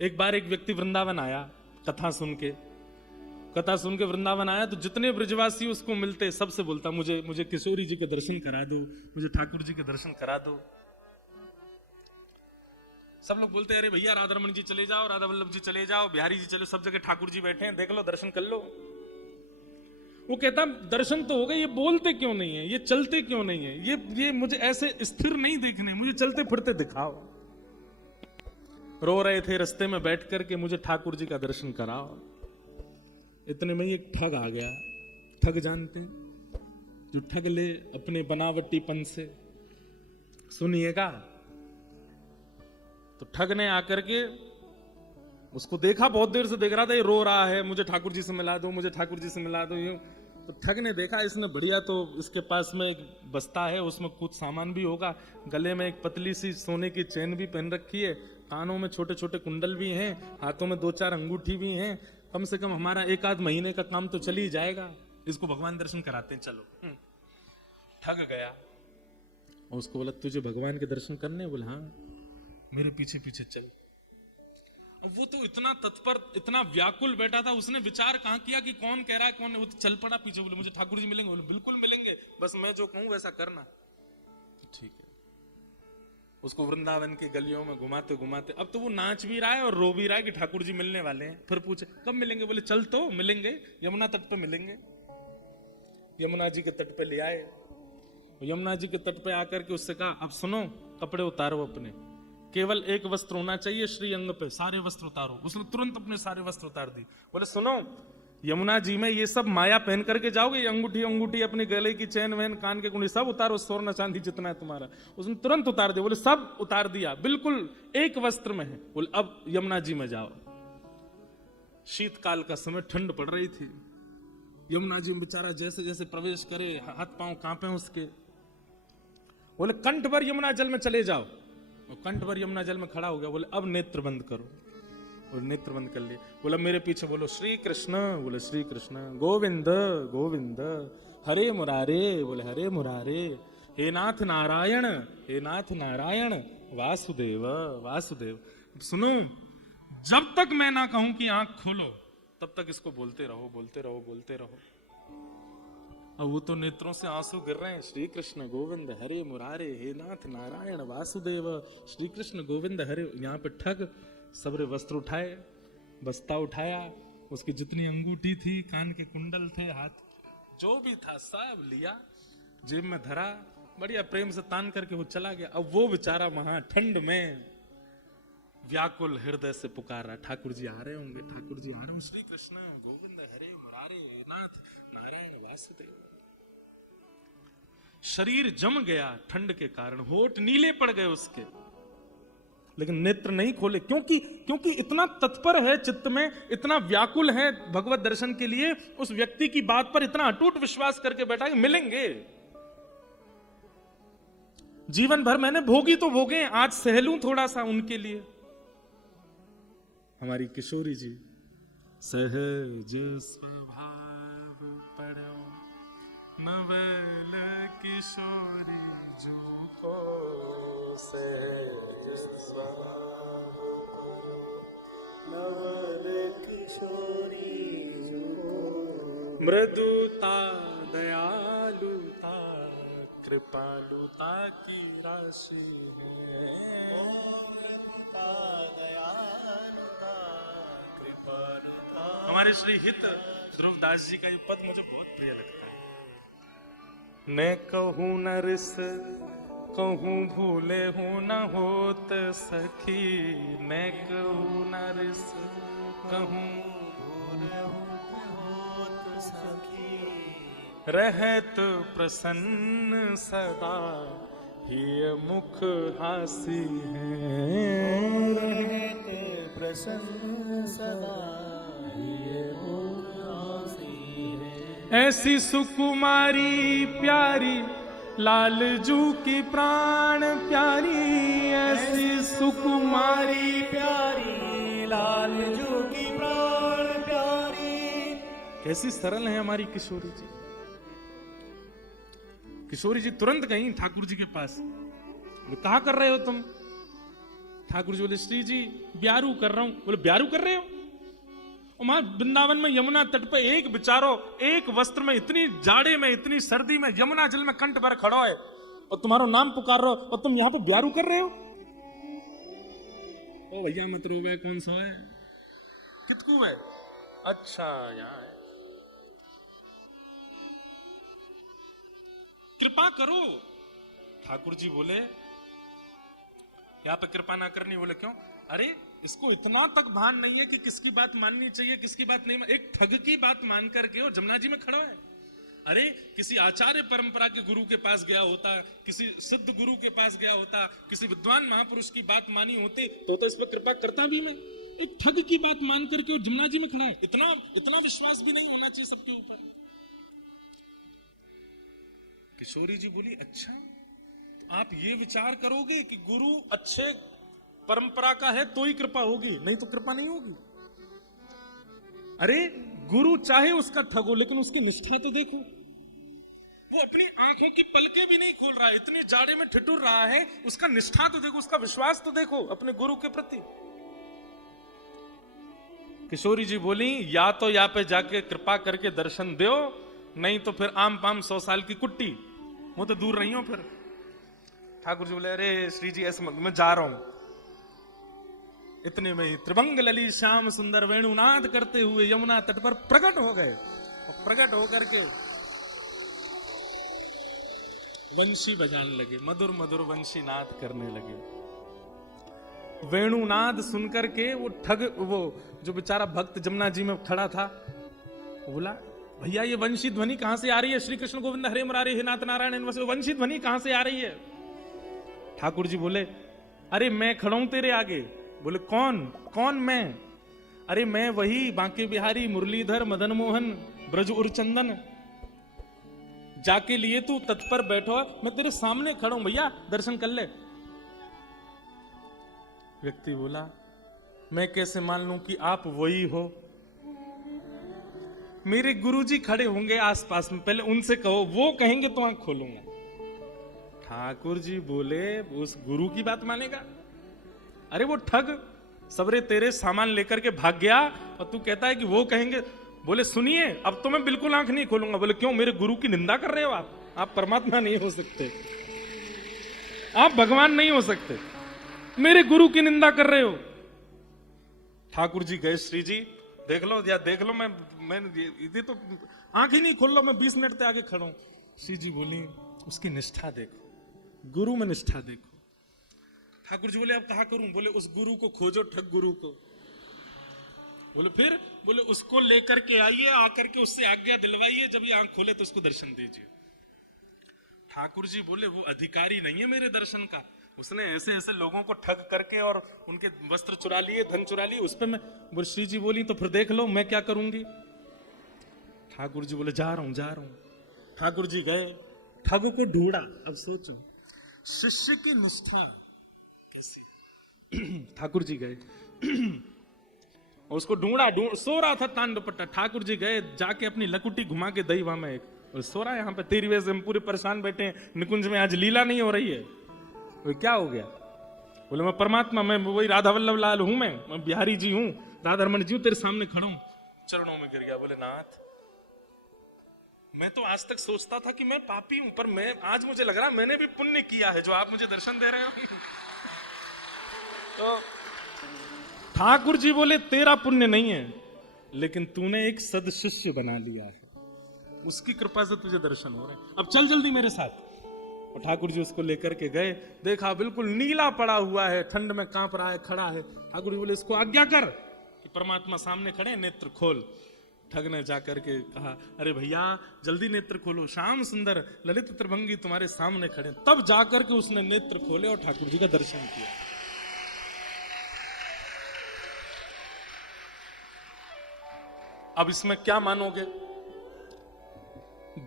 एक बार एक व्यक्ति वृंदावन आया कथा सुन के वृंदावन आया, तो जितने ब्रजवासी उसको मिलते सबसे बोलता, मुझे किशोरी जी के दर्शन करा दो, मुझे ठाकुर जी के दर्शन करा दो। सब लोग बोलते अरे भैया राधा रमन जी चले जाओ, राधा वल्लभ जी चले जाओ, बिहारी जी चले, सब जगह ठाकुर जी बैठे हैं, देख लो, दर्शन कर लो। वो कहता दर्शन तो हो गए, ये बोलते क्यों नहीं है, ये चलते क्यों नहीं है, ये मुझे ऐसे स्थिर नहीं देखने, मुझे चलते फिरते दिखाओ। रो रहे थे रास्ते में बैठ करके, मुझे ठाकुर जी का दर्शन कराओ। इतने में एक ठग आ गया। ठग जानते हैं, जो ठग ले अपने बनावटीपन से, सुनिएगा। तो ठग ने आकर के उसको देखा, बहुत देर से देख रहा था, ये रो रहा है, मुझे ठाकुर जी से मिला दो, मुझे ठाकुर जी से मिला दो, यूं। तो ठग ने देखा इसने बढ़िया, तो इसके पास में एक बस्ता है, उसमें कुछ सामान भी होगा, गले में एक पतली सी सोने की चेन भी पहन रखी है, कानों में छोटे छोटे कुंडल भी हैं, हाथों में 2-4 अंगूठी भी हैं, कम से कम हमारा 1-आध महीने का काम तो चल ही जाएगा, इसको भगवान दर्शन कराते हैं, चलो। ठग गया और उसको बोला तुझे भगवान के दर्शन करने? बोला हाँ, मेरे पीछे पीछे चल। वो तो इतना तत्पर, इतना व्याकुल बैठा था, उसने विचार कहां किया कि कौन कह रहा है कौन है, वो तो चल पड़ा पीछे। बोले मुझे ठाकुर जी मिलेंगे? बोले बिल्कुल मिलेंगे, बस मैं जो कहूं वैसा करना। ठीक है। उसको वृंदावन के गलियों में घुमाते घुमाते, अब तो वो नाच भी रहा है और रो भी रहा है कि ठाकुर जी मिलने वाले हैं। फिर पूछे कब मिलेंगे? बोले चल तो मिलेंगे, यमुना तट पे मिलेंगे। यमुना जी के तट पे ले आए। यमुना जी के तट पे आकर के उससे कहा अब सुनो, कपड़े उतारो अपने, केवल एक वस्त्र होना चाहिए श्री अंग पे, सारे वस्त्र उतारो। उसने तुरंत अपने सारे वस्त्र उतार दी। बोले सुनो, यमुना जी में ये सब माया पहन करके जाओगे, अंगूठी अंगूठी अपने गले की चैन वैन कान के कुंडली सब उतारो, सोना चांदी जितना है तुम्हारा। उसने तुरंत उतार दिया। बोले सब उतार दिया, बिल्कुल एक वस्त्र में है। बोले अब यमुना जी में जाओ। शीतकाल का समय, ठंड पड़ रही थी। यमुना जी में बेचारा जैसे जैसे प्रवेश करे हाथ पांव कांपे उसके। बोले कंठ भर यमुना जल में चले जाओ। कंठ भर यमुना जल में खड़ा हो गया। बोले अब नेत्र बंद करो। और नेत्र बंद कर लिए। बोला मेरे पीछे बोलो श्री कृष्ण। बोले श्री कृष्ण। गोविंद गोविंद हरे मुरारे। बोले हरे मुरारे। हे नाथ नारायण, हे नाथ नारायण, वासुदेव वासुदेव। सुनो, जब तक मैं ना कहूं कि आंख खोलो तब तक इसको बोलते रहो बोलते रहो बोलते रहो। अब वो तो नेत्रों से आंसू गिर रहे हैं। श्री कृष्ण गोविंद हरे मुरारे, हे नाथ नारायण वासुदेव, श्री कृष्ण गोविंद हरे। यहाँ पे ठग सबरे वस्त्र उठाए, बस्ता उठाया, उसकी जितनी अंगूठी थी, कान के कुंडल थे, हाथ जो भी था सब लिया, जेब में धरा, बढ़िया प्रेम से तान करके वो चला गया। अब वो बेचारा वहां ठंड में व्याकुल हृदय से पुकार रहा, ठाकुर जी आ रहे होंगे, ठाकुर जी आ रहे होंगे, श्री कृष्ण गोविंद हरे मुरारे, हे नाथ नारायण वासुदेव। शरीर जम गया ठंड के कारण, होठ नीले पड़ गए उसके, लेकिन नेत्र नहीं खोले। क्योंकि इतना तत्पर है चित्त में, इतना व्याकुल है भगवत दर्शन के लिए, उस व्यक्ति की बात पर इतना अटूट विश्वास करके बैठा कि मिलेंगे। जीवन भर मैंने भोगी तो भोगे, आज सहलूं थोड़ा सा उनके लिए। हमारी किशोरी जी सहज स्वभाव पढ़ो नवल किशोरी जो को, सहज स्वभाव नवल किशोरी जो को, मृदुता दयालुता कृपालुता की राशि है। मृदुता दयालुता कृपालुता। हमारे श्री हित ध्रुवदास जी का ये पद मुझे बहुत प्रिय लगता है। मैं कहूँ नरस कहूँ भूले हूँ न होत सखी, मैं कहूँ नरस कहूँ भूले होत सखी, रहत प्रसन्न सदा ही मुख हासी है। रहत प्रसन्न सदा ही मुख हासी है। ऐसी सुकुमारी प्यारी लालजू की प्राण प्यारी, ऐसी सुकुमारी प्यारी लालजू की प्राण प्यारी। कैसी सरल है हमारी किशोरी जी। किशोरी जी तुरंत गई ठाकुर जी के पास। कहा कर रहे हो तुम? ठाकुर जी बोले श्री जी ब्यारू कर रहा हूं। बोले ब्यारू कर रहे हो? और वहां वृंदावन में यमुना तट पे एक बेचारो एक वस्त्र में इतनी जाड़े में इतनी सर्दी में यमुना जल में कंठ भर खड़ा है और तुम्हारा नाम पुकार रहे हो और तुम यहां पे ब्यारू कर रहे हो? ओ भैया मत रोवे, कौन सा है कितकू है? अच्छा यहाँ है। कृपा करो। ठाकुर जी बोले यहाँ पे कृपा ना करनी। बोले क्यों? अरे इसको इतना तक भान नहीं है कि किसकी बात माननी चाहिए किसकी बात नहीं। एक ठग की बात मान करके और जमुना जी में खड़ा है। अरे किसी आचार्य परंपरा के गुरु के पास गया होता, किसी सिद्ध गुरु के पास गया होता, किसी विद्वान महापुरुष की बात मानी होती तो इस पर कृपा करता भी मैं। एक ठग की बात मान करके और जमुना जी में खड़ा है। इतना विश्वास भी नहीं होना चाहिए सबके ऊपर। किशोरी जी बोली अच्छा आप ये विचार करोगे कि गुरु अच्छे परंपरा का है तो ही कृपा होगी, नहीं तो कृपा नहीं होगी। अरे गुरु चाहे उसका ठग हो लेकिन उसकी निष्ठा तो देखो। वो अपनी आंखों की पलकें भी नहीं खोल रहा है, इतने जाड़े में ठिठुर रहा है, उसका निष्ठा तो देखो, उसका विश्वास तो देखो अपने गुरु के प्रति। किशोरी जी बोली या तो यहाँ पे जाके कृपा करके दर्शन दो, नहीं तो फिर आम पाम 100 साल की कुट्टी, वो तो दूर रही हो फिर। ठाकुर जी बोले अरे श्री जी ऐसे मैं जा रहा हूं। इतने में ही त्रिभंग लली श्याम सुंदर वेणुनाद करते हुए यमुना तट पर प्रकट हो गए और प्रकट होकर के वंशी बजाने लगे, मधुर मधुर वंशी नाद करने लगे। वेणुनाद सुनकर के वो ठग, वो जो बेचारा भक्त जमुना जी में खड़ा था, बोला भैया ये वंशी ध्वनि कहां से आ रही है? श्री कृष्ण गोविंद हरे मुरारी हे नाथ नारायण, वंशी ध्वनि कहां से आ रही है? ठाकुर जी बोले अरे मैं खड़ा हूं तेरे आगे। बोले कौन मैं? अरे मैं वही बांके बिहारी मुरलीधर मदन मोहन ब्रज उरचंदन, जाके लिए तू तत्पर बैठो, मैं तेरे सामने खड़ा हूं भैया दर्शन कर ले। व्यक्ति बोला मैं कैसे मान लूं कि आप वही हो? मेरे गुरुजी खड़े होंगे आसपास में, पहले उनसे कहो, वो कहेंगे तो आंख खोलूंगा। ठाकुर जी बोले उस गुरु की बात मानेगा? अरे वो ठग सबरे तेरे सामान लेकर के भाग गया और तू कहता है कि वो कहेंगे। बोले सुनिए अब तो मैं बिल्कुल आंख नहीं खोलूंगा। बोले क्यों? मेरे गुरु की निंदा कर रहे हो आप परमात्मा नहीं हो सकते, आप भगवान नहीं हो सकते, मेरे गुरु की निंदा कर रहे हो। ठाकुर जी गए श्री जी देख लो या देख लो, मैं ये तो आंख ही नहीं खोल लो, मैं 20 मिनट तक आगे खड़ा हूं। श्री जी बोली उसकी निष्ठा देखो, गुरु में निष्ठा देखो। ठाकुर जी बोले अब कहा करूं? बोले उस गुरु को खोजो, ठग गुरु को। बोले फिर? बोले उसको लेकर के आइए, आकर के उससे आज्ञा दिलवाइए, जब ये आंख खोले तो उसको दर्शन दीजिए। ठाकुर जी बोले वो अधिकारी नहीं है मेरे दर्शन का, उसने ऐसे ऐसे लोगों को ठग करके और उनके वस्त्र चुरा लिए, धन चुरा लिए, उस पर मैं। बोले श्री जी बोली तो फिर देख लो मैं क्या करूंगी। ठाकुर जी बोले जा रहा हूं। ठाकुर जी गए, ठग को ढूंढा। अब सोचो शिष्य की निष्ठा कैसी। ठाकुर जी गए उसको ढूंढा, सो रहा था तांडवपट्टा। ठाकुर जी गए, जाके अपनी लकुटी घुमा के दई वहां में एक, और सो रहा है यहाँ पे तेरी वजह से हम पूरे परेशान बैठे हैं, निकुंज में आज लीला नहीं हो रही है। वो क्या हो गया? बोले मैं परमात्मा, मैं वही राधा वल्लभ लाल हूं, मैं बिहारी जी हूं, राधा रमन जी हूं, तेरे सामने खड़ा हूं। चरणों में गिर गया। बोले नाथ मैं तो आज तक सोचता था कि मैं पापी हूं, पर मैं आज मुझे लग रहा मैंने भी पुण्य किया है जो आप मुझे दर्शन दे रहे हो। तो ठाकुर जी बोले तेरा पुण्य नहीं है, लेकिन तूने एक सदशिष्य बना लिया है, उसकी कृपा से तुझे दर्शन हो रहे हैं। अब चल जल्दी मेरे साथ। और ठाकुर जी उसको लेकर के गए, देखा बिल्कुल नीला पड़ा हुआ है, ठंड में कांप रहा है, खड़ा है। ठाकुर जी बोले इसको आज्ञा कर कि परमात्मा सामने खड़े, नेत्र खोल। ठग ने जाकर के कहा अरे भैया जल्दी नेत्र खोलो, श्याम सुंदर ललित त्रिभंगी तुम्हारे सामने खड़े। तब जाकर के उसने नेत्र खोले और ठाकुर जी का दर्शन किया। अब इसमें क्या मानोगे?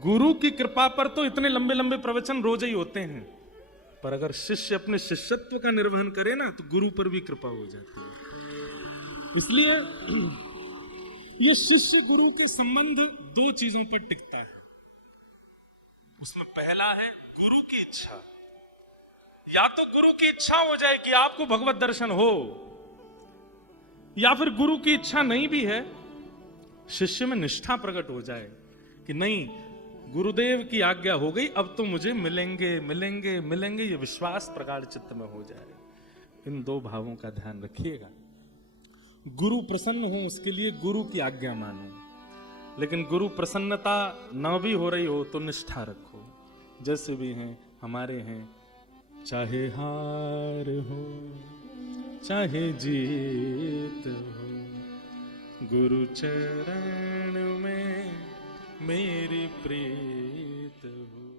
गुरु की कृपा पर तो इतने लंबे लंबे प्रवचन रोज ही होते हैं, पर अगर शिष्य अपने शिष्यत्व का निर्वहन करे ना तो गुरु पर भी कृपा हो जाती है। इसलिए ये शिष्य गुरु के संबंध दो चीजों पर टिकता है। उसमें पहला है गुरु की इच्छा, या तो गुरु की इच्छा हो जाए कि आपको भगवत दर्शन हो, या फिर गुरु की इच्छा नहीं भी है, शिष्य में निष्ठा प्रकट हो जाए कि नहीं, गुरुदेव की आज्ञा हो गई, अब तो मुझे मिलेंगे मिलेंगे मिलेंगे, ये विश्वास प्रगाढ़ चित्त में हो जाए। इन दो भावों का ध्यान रखिएगा। गुरु प्रसन्न हो उसके लिए गुरु की आज्ञा मानो, लेकिन गुरु प्रसन्नता न भी हो रही हो तो निष्ठा रखो। जैसे भी हैं हमारे हैं, चाहे हार हो चाहे जीत हो, गुरु चरण में मेरी प्रीत हो।